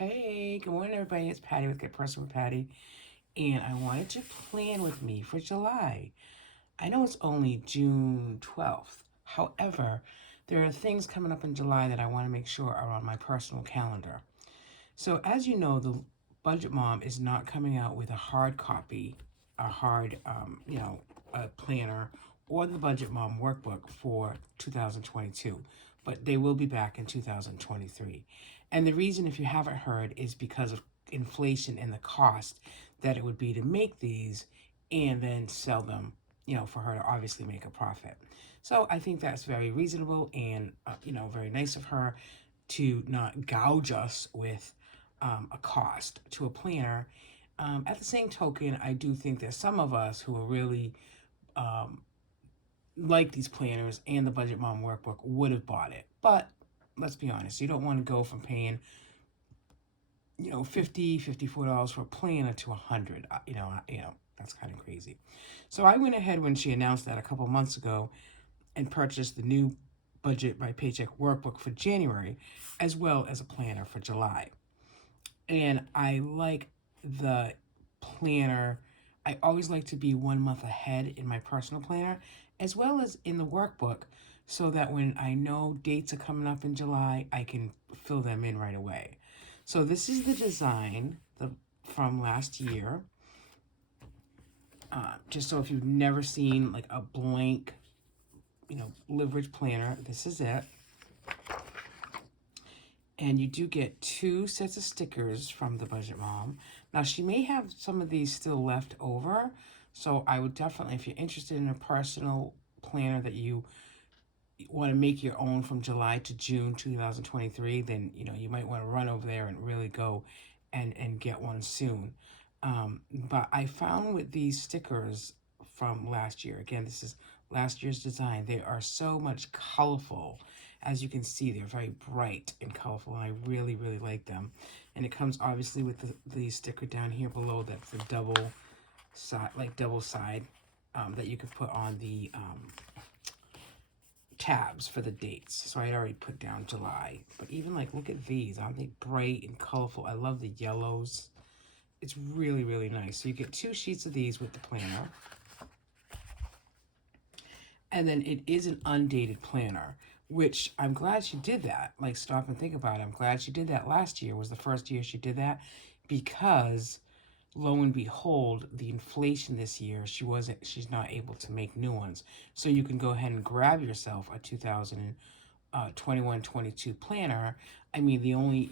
Hey, good morning, everybody. It's Patty with Get Personal with Patty, and I wanted to plan with me for July. I know it's only June 12th. However, there are things coming up in July that I want to make sure are on my personal calendar. So, as you know, the Budget Mom is not coming out with a hard copy, a hard, a planner, or the Budget Mom workbook for 2022, but they will be back in 2023. And the reason, if you haven't heard, is because of inflation and the cost that it would be to make these and then sell them, for her to obviously make a profit. So I think that's very reasonable and, very nice of her to not gouge us with a cost to a planner. At the same token, I do think that some of us who are really um, like these planners and the Budget Mom workbook would have bought it. But let's be honest, you don't want to go from paying, $50, $54 for a planner to $100. That's kind of crazy. So I went ahead when she announced that a couple months ago and purchased the new Budget by Paycheck workbook for January, as well as a planner for July. And I like the planner. I always like to be 1 month ahead in my personal planner, as well as in the workbook, so that when I know dates are coming up in July, I can fill them in right away. So this is the design from last year. Just so if you've never seen like a blank, leverage planner, this is it. And you do get 2 sets of stickers from the Budget Mom. Now, she may have some of these still left over, so I would definitely, if you're interested in a personal planner that you want to make your own from July to June 2023, then, you might want to run over there and really go and get one soon. But I found with these stickers from last year, again, this is last year's design, they are so much colorful. As you can see, they're very bright and colorful, and I really, really like them. And it comes obviously with the sticker down here below. That's the double side, that you could put on the tabs for the dates. So I had already put down July. But even look at these. Aren't they bright and colorful? I love the yellows. It's really, really nice. So you get 2 sheets of these with the planner. And then it is an undated planner, which I'm glad she did that. Like, stop and think about it. I'm glad she did that last year, was the first year she did that, because lo and behold, the inflation this year, she's not able to make new ones. So you can go ahead and grab yourself a 2021-22 planner. I mean, the only,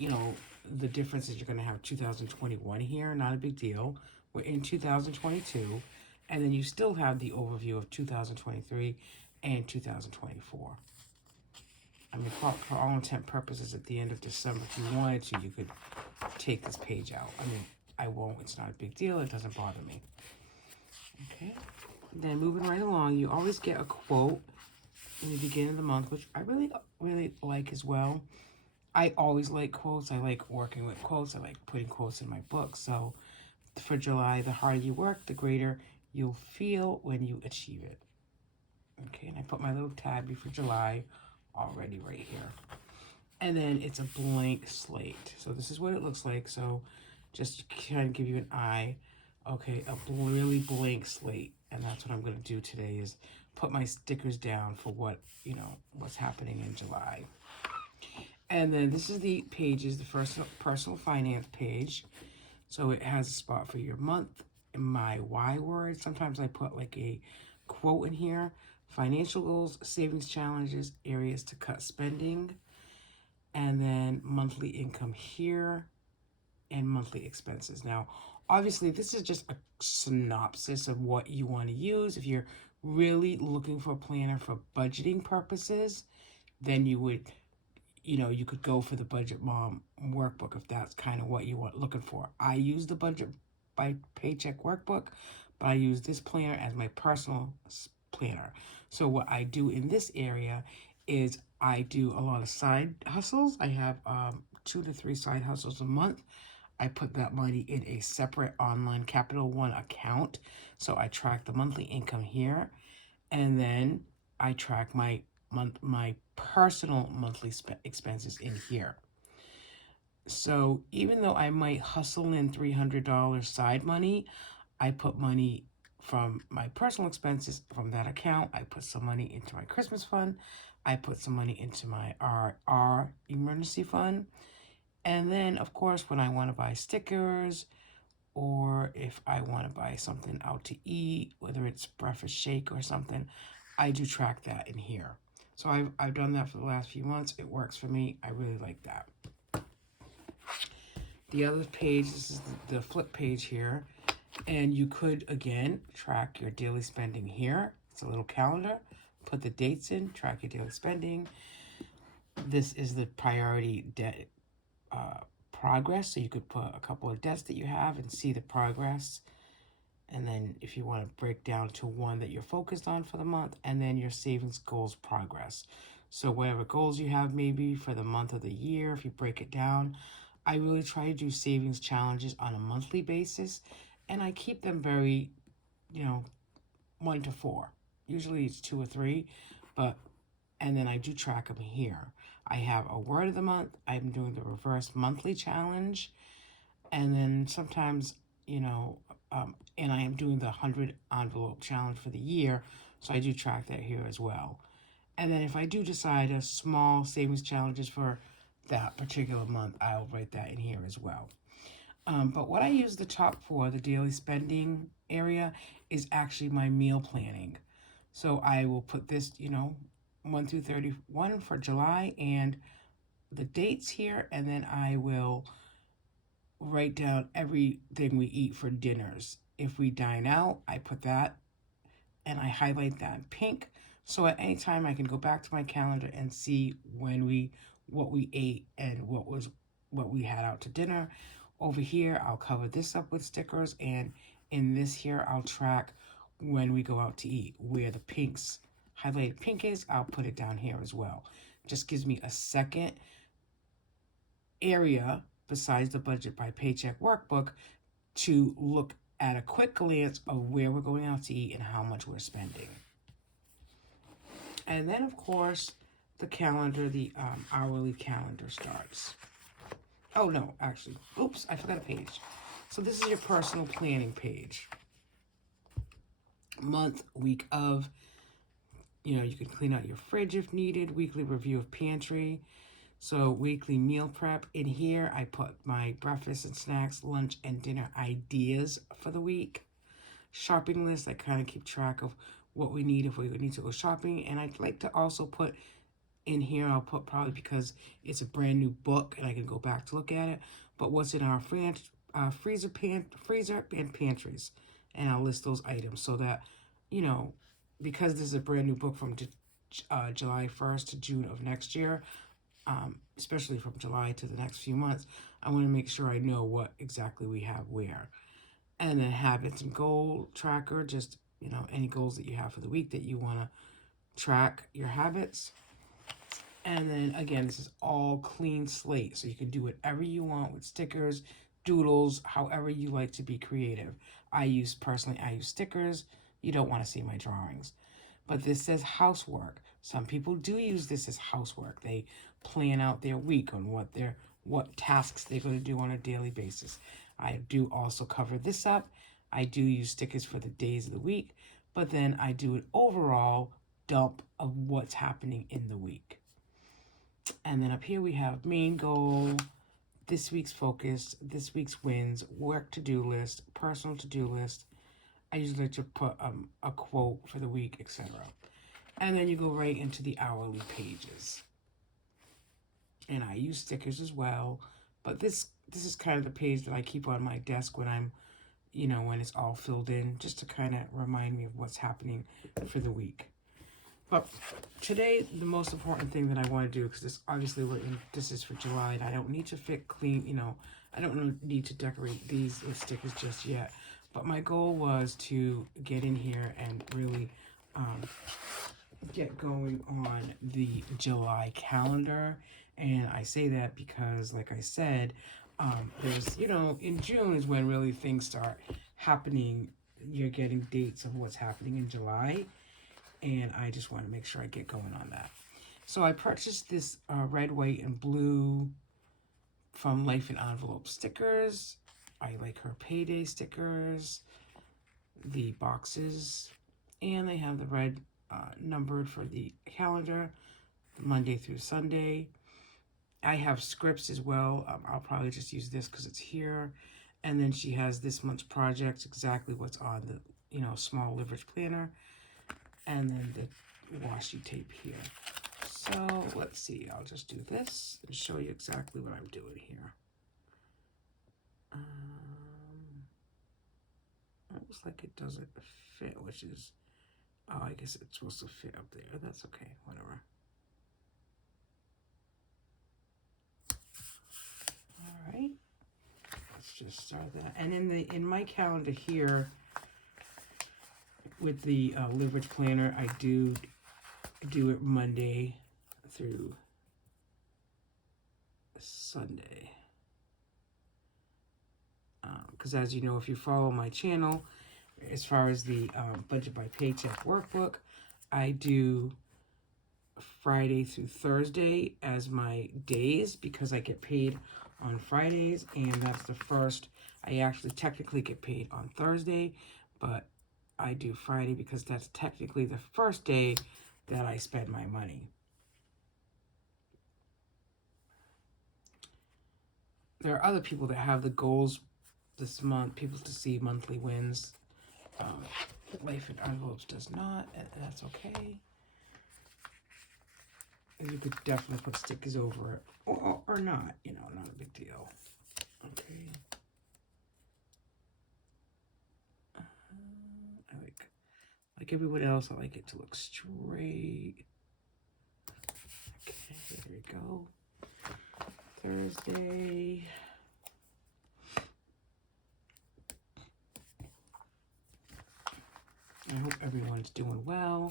the difference is you're going to have 2021 here, not a big deal. We're in 2022. And then you still have the overview of 2023 and 2024. I mean, for all intent purposes, at the end of December, if you wanted to, you could take this page out. I mean, I won't. It's not a big deal. It doesn't bother me. Okay. Then moving right along, you always get a quote in the beginning of the month, which I really, really like as well. I always like quotes. I like working with quotes. I like putting quotes in my book. So for July, the harder you work, the greater you'll feel when you achieve it. Okay, and I put my little tabby for July already right here. And then it's a blank slate. So this is what it looks like. So just to kind of give you an eye. Okay, a really blank slate. And that's what I'm going to do today, is put my stickers down for what, what's happening in July. And then this is the pages, the first personal finance page. So it has a spot for your month, my Y word. Sometimes I put like a quote in here. Financial goals, savings challenges, areas to cut spending. And then monthly income here and monthly expenses. Now, obviously, this is just a synopsis of what you want to use. If you're really looking for a planner for budgeting purposes, then you would, you could go for the Budget Mom workbook if that's kind of what you want looking for. I use the Budget by Paycheck workbook, but I use this planner as my personal planner. So what I do in this area is I do a lot of side hustles. I have 2 to 3 side hustles a month. I put that money in a separate online Capital One account. So I track the monthly income here, and then I track my personal monthly expenses in here. So even though I might hustle in $300 side money, I put money from my personal expenses from that account. I put some money into my Christmas fund. I put some money into my RR emergency fund. And then, of course, when I want to buy stickers or if I want to buy something out to eat, whether it's breakfast shake or something, I do track that in here. So I've done that for the last few months. It works for me. I really like that. The other page, this is the flip page here. And you could, again, track your daily spending here. It's a little calendar. Put the dates in, track your daily spending. This is the priority debt progress. So you could put a couple of debts that you have and see the progress. And then if you want to break down to one that you're focused on for the month, and then your savings goals progress. So whatever goals you have maybe for the month or the year, if you break it down, I really try to do savings challenges on a monthly basis. And I keep them very, 1 to 4. Usually it's 2 or 3, and then I do track them here. I have a word of the month. I'm doing the reverse monthly challenge. And then sometimes, and I am doing the 100 envelope challenge for the year. So I do track that here as well. And then if I do decide a small savings challenges for that particular month, I'll write that in here as well. But what I use the top for, the daily spending area, is actually my meal planning. So I will put this, 1 through 31 for July and the dates here, and then I will write down everything we eat for dinners. If we dine out, I put that and I highlight that in pink. So at any time I can go back to my calendar and see what we ate and what we had out to dinner. Over here, I'll cover this up with stickers, and in this here, I'll track when we go out to eat. Where the highlighted pink is, I'll put it down here as well. Just gives me a second area besides the budget by paycheck workbook to look at a quick glance of where we're going out to eat and how much we're spending. And then, of course, the calendar, the hourly calendar starts. Oh, no, actually. Oops, I forgot a page. So this is your personal planning page. Month, week of, you can clean out your fridge if needed. Weekly review of pantry. So weekly meal prep. In here, I put my breakfast and snacks, lunch and dinner ideas for the week. Shopping list, I kind of keep track of what we need if we need to go shopping. And I'd like to also put in here, I'll put probably because it's a brand new book and I can go back to look at it, but what's in our freezer and pantries. And I'll list those items so that, because this is a brand new book from July 1st to June of next year, especially from July to the next few months, I want to make sure I know what exactly we have where. And then habits and goal tracker, just, any goals that you have for the week that you want to track your habits. And then again, this is all clean slate, so you can do whatever you want with stickers, doodles, however you like to be creative. I use stickers. You don't want to see my drawings. But this says housework. Some people do use this as housework. They plan out their week on what tasks they're going to do on a daily basis. I do also cover this up. I do use stickers for the days of the week, but then I do an overall dump of what's happening in the week. And then up here we have main goal, this week's focus, this week's wins, work to-do list, personal to-do list. I usually like to put a quote for the week, etc. And then you go right into the hourly pages. And I use stickers as well. But this is kind of the page that I keep on my desk when I'm, when it's all filled in, just to kind of remind me of what's happening for the week. But today, the most important thing that I want to do, because this is for July, and I don't need to I don't need to decorate these with stickers just yet. But my goal was to get in here and really get going on the July calendar. And I say that because, like I said, there's, in June is when really things start happening. You're getting dates of what's happening in July. And I just want to make sure I get going on that. So I purchased this red, white, and blue from Life in Envelope stickers. I like her payday stickers, the boxes, and they have the red numbered for the calendar, Monday through Sunday. I have scripts as well. I'll probably just use this because it's here. And then she has this month's projects, exactly what's on the, small leverage planner. And then the washi tape here. So let's see, I'll just do this and show you exactly what I'm doing here. It looks like it doesn't fit, which is, oh, I guess it's supposed to fit up there. That's okay, whatever. All right, let's just start that. And in my calendar here, with the leverage planner, I do it Monday through Sunday. Because as you know, if you follow my channel, as far as the budget by paycheck workbook, I do Friday through Thursday as my days because I get paid on Fridays, and that's the first. I actually technically get paid on Thursday, but I do Friday because that's technically the first day that I spend my money. There are other people that have the goals this month, people to see monthly wins. Life in Envelopes does not, and that's okay. And you could definitely put stickers over it, or not, not a big deal. Okay. I like everyone else, I like it to look straight. Okay, there we go. Thursday. I hope everyone's doing well.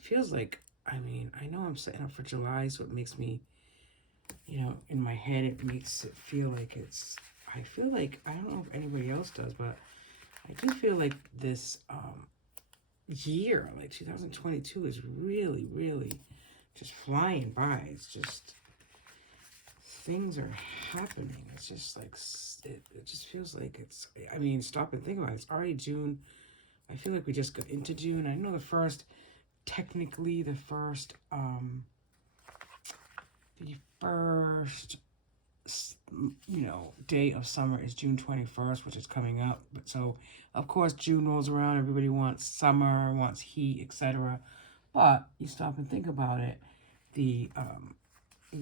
Feels like, I know I'm setting up for July, so it makes me, in my head, it makes it feel like I feel like, I don't know if anybody else does, but I do feel like this year, like 2022, is really, really just flying by. It's just, things are happening. It's just like, it just feels like it's, stop and think about it. It's already June. I feel like we just got into June. I know technically the first day of summer is June 21st, which is coming up. But so, of course, June rolls around. Everybody wants summer, wants heat, etc. But you stop and think about it. The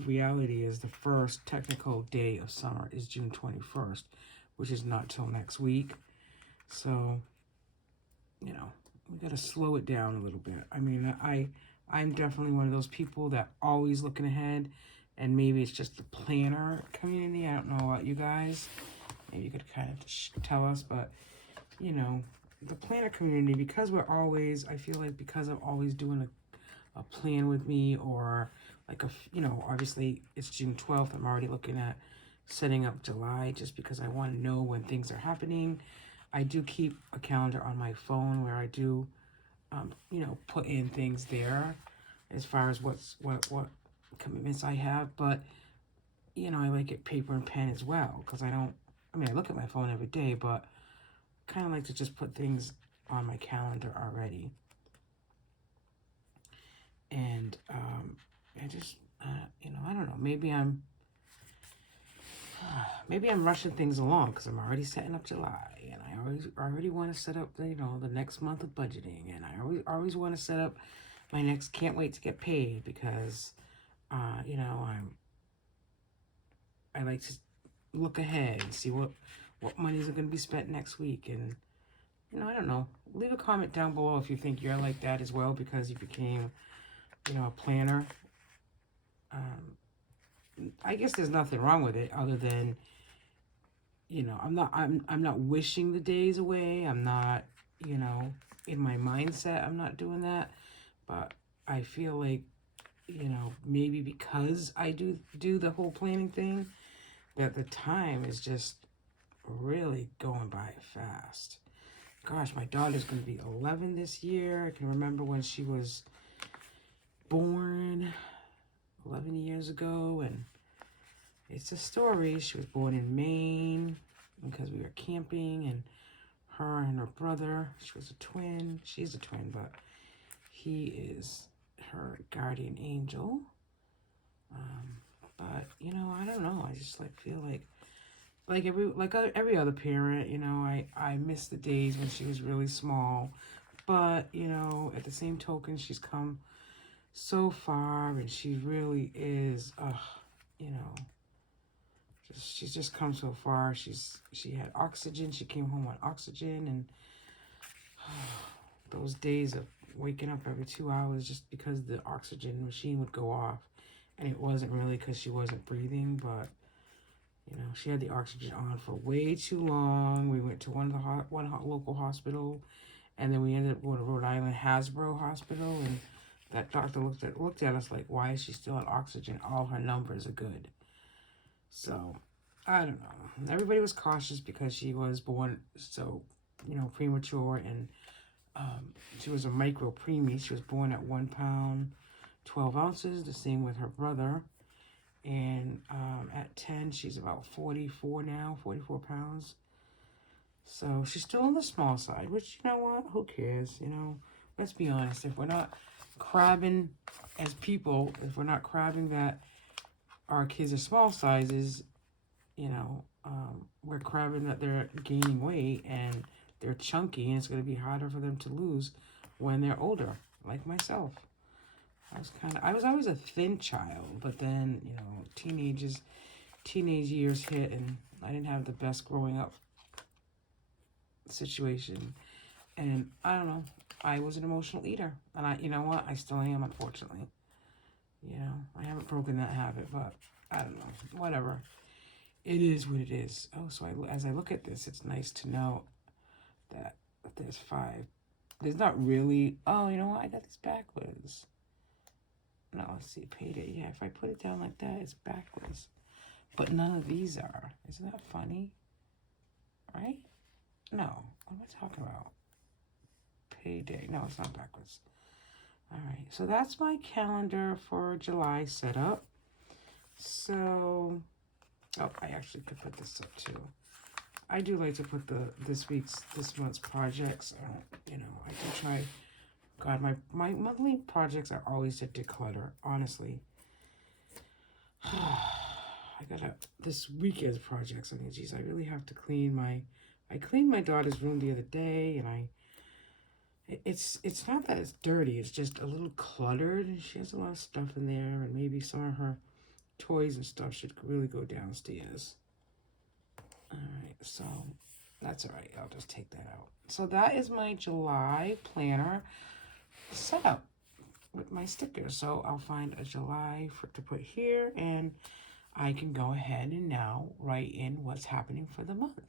reality is the first technical day of summer is June 21st, which is not till next week. So, we got to slow it down a little bit. I'm definitely one of those people that always looking ahead, and maybe it's just the planner community. I don't know about you guys. Maybe you could kind of tell us, but, the planner community, because I feel like because I'm always doing a plan with me, or like obviously it's June 12th. I'm already looking at setting up July just because I want to know when things are happening. I do keep a calendar on my phone where I do, put in things there as far as what commitments I have. But, I like it paper and pen as well because I look at my phone every day, but kind of like to just put things on my calendar already. And I just, I don't know, maybe I'm rushing things along because I'm already setting up July, and I already want to set up the next month of budgeting, and I always want to set up my next, can't wait to get paid because I like to look ahead and see what monies are going to be spent next week. And I don't know, leave a comment down below if you think you're like that as well because you became a planner. I guess there's nothing wrong with it other than, I'm not wishing the days away. I'm not, in my mindset, I'm not doing that. But I feel like, maybe because I do the whole planning thing, that the time is just really going by fast. Gosh, my daughter's going to be 11 this year. I can remember when she was born 11 years ago, and It's a story. She was born in Maine because we were camping, and her and her brother, she was a twin. She's a twin, but he is her guardian angel. But I don't know. I just feel like every other parent. I miss the days when she was really small. But at the same token, she's come so far, and she really is. She's just come so far. She had oxygen. She came home on oxygen, and those days of waking up every 2 hours just because the oxygen machine would go off, and it wasn't really because she wasn't breathing, but she had the oxygen on for way too long. We went to one local hospital, and then we ended up going to Rhode Island Hasbro Hospital, and that doctor looked at us like, why is she still on oxygen? All her numbers are good. So, I don't know. Everybody was cautious because she was born so, premature, and she was a micro preemie. She was born at 1 pound, 12 ounces, the same with her brother. And at 10, she's about 44 now, 44 pounds. So she's still on the small side, which, you know what? Who cares? Let's be honest. If we're not crabbing as people, if we're not crabbing that our kids are small sizes, we're crabbing that they're gaining weight and they're chunky, and it's going to be harder for them to lose when they're older, like myself. I was always a thin child, but then, teenage years hit, and I didn't have the best growing up situation. And I don't know, I was an emotional eater, and you know what? I still am, unfortunately. I haven't broken that habit, but I don't know, whatever. It is what it is. Oh, so as I look at this, it's nice to know that there's 5. There's not really, oh, you know what? I got this backwards. No, let's see, payday. Yeah, if I put it down like that, it's backwards. But none of these are. Isn't that funny? Right? No. What am I talking about? Payday. No, it's not backwards. All right. So that's my calendar for July set up. So, I actually could put this up too. I do like to put this month's projects. I do try. God, my monthly projects are always to declutter, honestly. This weekend's projects, geez, I really have to I cleaned my daughter's room the other day, and it's not that it's dirty, it's just a little cluttered, and she has a lot of stuff in there, and maybe some of her toys and stuff should really go downstairs. Alright, so that's alright, I'll just take that out. So that is my July planner set up with my stickers. So I'll find a July to put here, and I can go ahead and now write in what's happening for the month.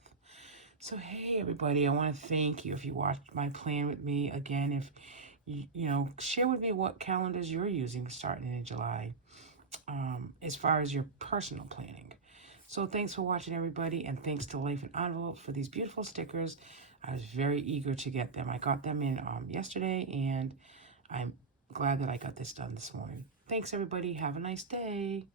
So hey everybody, I want to thank you if you watched my plan with me. Again, if you share with me what calendars you're using starting in July, as far as your personal planning. So thanks for watching, everybody, and thanks to Life in Envelope for these beautiful stickers. I was very eager to get them. I got them in yesterday, and I'm glad that I got this done this morning. Thanks, everybody. Have a nice day.